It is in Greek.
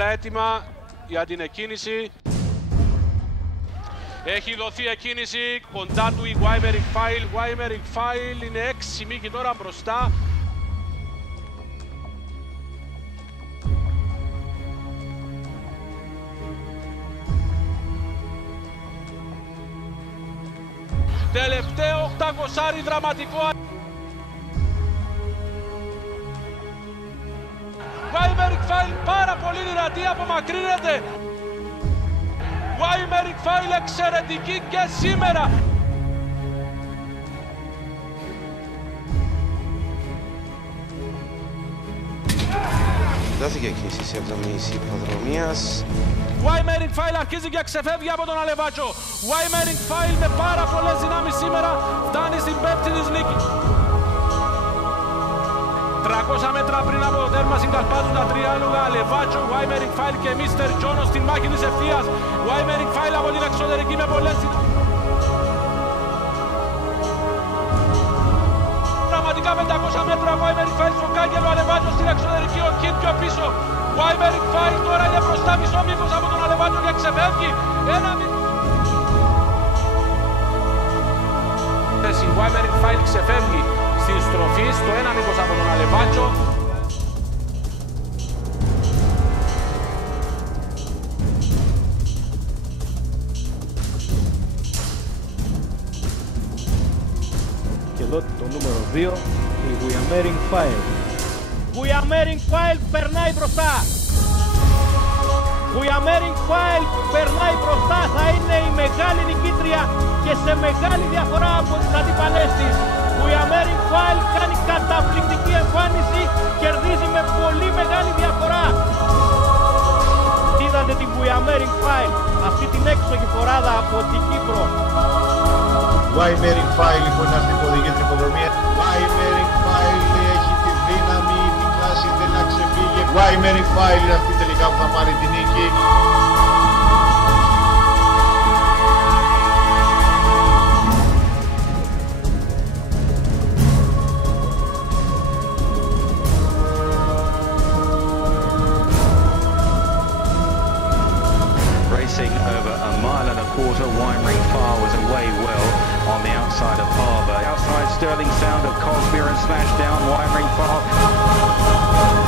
όλα έτοιμα για την εκκίνηση. Έχει δοθεί εκκίνηση, κοντά του η Weimering Pfeil. Weimering Pfeil είναι 6 μήκη τώρα μπροστά. Τελευταίο 800 δραματικό. Weimering Pfeil πάρα πολύ δυνατή, απομακρύνεται. Weimering Pfeil εξαιρετική και σήμερα. Δόθηκε κίνηση σε 7η υποδρομίας. Weimering Pfeil αρχίζει και ξεφεύγει από τον Αλεβάτσο. Weimering Pfeil με πάρα πολλές δυνάμεις σήμερα φτάνει στην πέμπτη της νίκης. 300 μέτρα πριν από το τέρμα συγκαλπάζουν τα τρία άλογα Αλεβάτσο, Weimering Pfeil και Mr. Τζόνο στην μάχη της ευθείας. Weimering Pfeil από την εξωτερική με πολλές. Πραγματικά 500 μέτρα Weimering Pfeil στο κάγκελο, Αλεβάτσο στην εξωτερική, ο Κιν πιο πίσω. Weimering Pfeil τώρα είναι μπροστά μισό μήκος από τον Αλεβάτσο και ξεφεύγει. Η Weimering Pfeil ξεφεύγει στην στροφή στο ένα μήκος από τον Αλεβάτσο. Και εδώ το νούμερο 2, η Weimering Pfeil. Weimering Pfeil περνάει μπροστά. Weimering Pfeil περνάει μπροστά, θα είναι η μεγάλη νικήτρια και σε μεγάλη διαφορά από τις αντίπαλες της. Weimering Pfeil κάνει καταπληκτική εμφάνιση, κερδίζει με πολύ μεγάλη διαφορά. Είδατε την Weimering Pfeil, αυτή την έξοχη φοράδα από την Κύπρο. Weimering Pfeil λοιπόν είναι αυτή που οδηγεί την υποδρομία. Weimering Pfeil έχει τη δύναμη, την κλάση, δεν να ξεφύγει. Weimering Pfeil είναι αυτή τελικά που θα πάρει την νίκη. Racing over a mile and a quarter, Weimering Pfeil was away well on the outside of Harbour. Outside, Sterling Sound of Cosbeer and Splashdown, Weimering Pfeil.